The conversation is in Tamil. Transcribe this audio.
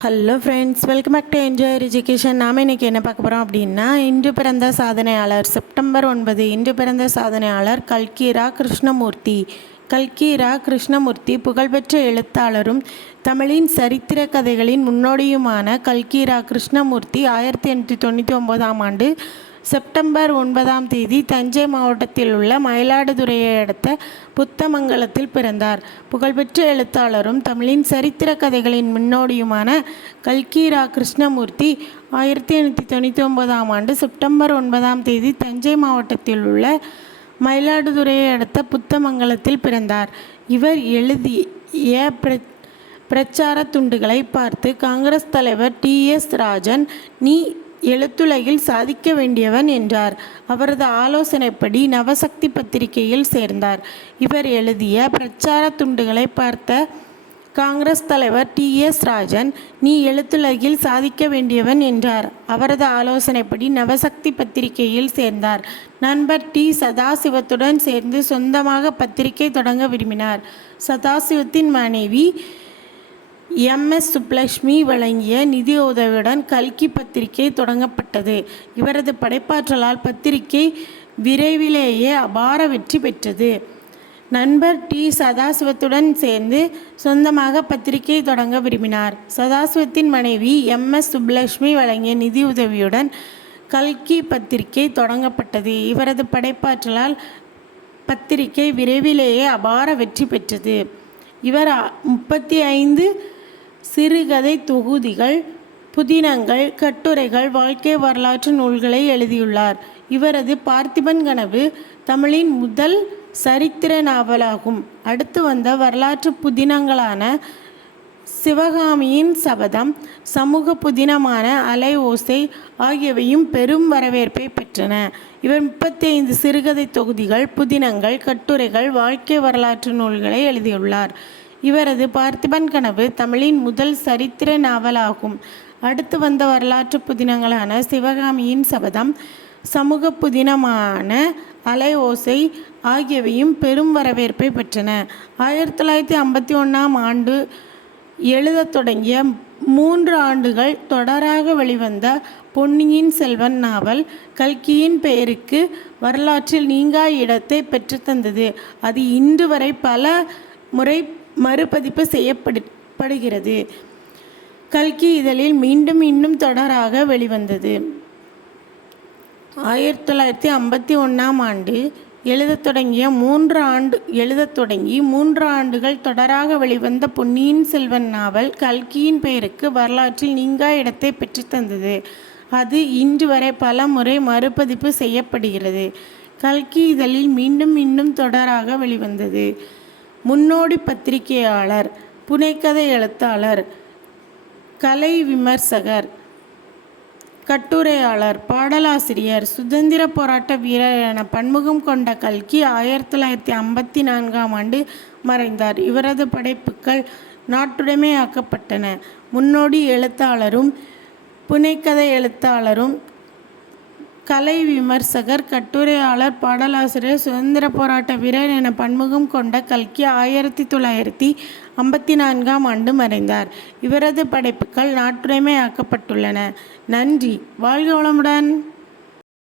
Hello friends welcome back to enjoyer education நாம் இன்றைக்கி என்ன பார்க்க போகிறோம் அப்படின்னா இன்று பிறந்த சாதனையாளர் செப்டம்பர் ஒன்பது இன்று பிறந்த சாதனையாளர் கல்கீரா கிருஷ்ணமூர்த்தி. கல்கீரா கிருஷ்ணமூர்த்தி புகழ்பெற்ற எழுத்தாளரும் தமிழின் சரித்திர கதைகளின் முன்னோடியுமான கல்கீரா கிருஷ்ணமூர்த்தி ஆயிரத்தி எண்ணூற்றி தொண்ணூற்றி ஒம்போதாம் ஆண்டு செப்டம்பர் ஒன்பதாம் தேதி தஞ்சை மாவட்டத்தில் உள்ள மயிலாடுதுறையை அடுத்த புத்தமங்கலத்தில் பிறந்தார். புகழ்பெற்ற எழுத்தாளரும் தமிழின் சரித்திர கதைகளின் முன்னோடியுமான கல்கீரா கிருஷ்ணமூர்த்தி ஆயிரத்தி எண்ணூற்றி தொண்ணூற்றி ஒன்பதாம் ஆண்டு செப்டம்பர் ஒன்பதாம் தேதி தஞ்சை மாவட்டத்தில் உள்ள மயிலாடுதுறையை அடுத்த புத்தமங்கலத்தில் பிறந்தார். இவர் எழுதிய பிர பிரச்சார துண்டுகளை பார்த்து காங்கிரஸ் தலைவர் டி எஸ் ராஜன் நீ எழுத்துலகில் சாதிக்க வேண்டியவன் என்றார். அவரது ஆலோசனைப்படி நவசக்தி பத்திரிகையில் சேர்ந்தார். இவர் எழுதிய பிரச்சார துண்டுகளை பார்த்த காங்கிரஸ் தலைவர் டி. எஸ். ராஜன் நீ எழுத்துலகில் சாதிக்க வேண்டியவன் என்றார். அவரது ஆலோசனைப்படி நவசக்தி பத்திரிகையில் சேர்ந்தார். நண்பர் டி. சதாசிவத்துடன் சேர்ந்து சொந்தமாக பத்திரிகை தொடங்க விரும்பினார். சதாசிவத்தின் மனைவி எம்எஸ் சுப்லட்சுமி வழங்கிய நிதி உதவியுடன் கல்கி பத்திரிகை தொடங்கப்பட்டது. இவரது படைப்பாற்றலால் பத்திரிகை விரைவிலேயே அபார வெற்றி பெற்றது. நண்பர் டி. சதாசிவத்துடன் சேர்ந்து சொந்தமாக பத்திரிகை தொடங்க விரும்பினார். சதாசிவத்தின் மனைவி எம்எஸ் சுப்லட்சுமி வழங்கிய நிதி உதவியுடன் கல்கி பத்திரிகை தொடங்கப்பட்டது. இவரது படைப்பாற்றலால் பத்திரிகை விரைவிலேயே அபார வெற்றி பெற்றது. இவர் முப்பத்தி ஐந்து சிறுகதை தொகுதிகள் புதினங்கள் கட்டுரைகள் வாழ்க்கை வரலாற்று நூல்களை எழுதியுள்ளார். இவரது பார்த்திபன் கனவு தமிழின் முதல் சரித்திர நாவலாகும். அடுத்து வந்த வரலாற்று புதினங்களான சிவகாமியின் சபதம் சமூக புதினமான அலை ஓசை ஆகியவையும் பெரும் வரவேற்பை பெற்றன. இவர் முப்பத்தி ஐந்து சிறுகதை தொகுதிகள் புதினங்கள் கட்டுரைகள் வாழ்க்கை வரலாற்று நூல்களை எழுதியுள்ளார். இவரது பார்த்திபன் கனவு தமிழின் முதல் சரித்திர நாவலாகும். அடுத்து வந்த வரலாற்று புதினங்களான சிவகாமியின் சபதம் சமூக புதினமான அலை ஓசை ஆகியவையும் பெரும் வரவேற்பை பெற்றன. ஆயிரத்தி தொள்ளாயிரத்தி ஐம்பத்தி ஒன்றாம் ஆண்டு எழுதத் தொடங்கிய மூன்று ஆண்டுகள் தொடராக வெளிவந்த பொன்னியின் செல்வன் நாவல் கல்கியின் பெயருக்கு வரலாற்றில் நீங்கா இடத்தை பெற்றுத்தந்தது அது இன்று வரை பல முறை மறுபதிப்பு செய்யப்படுகிறது கல்கி இதழில் மீண்டும் இன்னும் தொடராக வெளிவந்தது. ஆயிரத்தி தொள்ளாயிரத்தி ஐம்பத்தி ஒன்றாம் ஆண்டு எழுதத் தொடங்கிய மூன்று ஆண்டு எழுதத் தொடங்கி மூன்று ஆண்டுகள் தொடராக வெளிவந்த பொன்னியின் செல்வன் நாவல் கல்கியின் பெயருக்கு வரலாற்றில் நீங்கா இடத்தை பெற்றுத்தந்தது அது இன்று வரை பல முறை மறுபதிப்பு செய்யப்படுகிறது. கல்கி இதழில் மீண்டும் மீண்டும் தொடராக வெளிவந்தது. முன்னோடி பத்திரிகையாளர் புனைக்கதை எழுத்தாளர் கலை விமர்சகர் கட்டுரையாளர் பாடலாசிரியர் சுதந்திர போராட்ட வீரர் என பன்முகம் கொண்ட கல்கி ஆயிரத்தி தொள்ளாயிரத்தி ஐம்பத்தி நான்காம் ஆண்டு மறைந்தார். இவரது படைப்புகள் நாட்டுடைமையாக்கப்பட்டன. முன்னோடி எழுத்தாளரும் புனைக்கதை எழுத்தாளரும் கலை விமர்சகர் கட்டுரையாளர் பாடலாசிரியர் சுதந்திர போராட்ட வீரர் என பன்முகம் கொண்ட கல்கி ஆயிரத்தி தொள்ளாயிரத்தி ஐம்பத்தி நான்காம் ஆண்டு மறைந்தார். இவரது படைப்புகள் நாட்டுடைமையாக்கப்பட்டுள்ளன. நன்றி. வாழ்க வளமுடன்.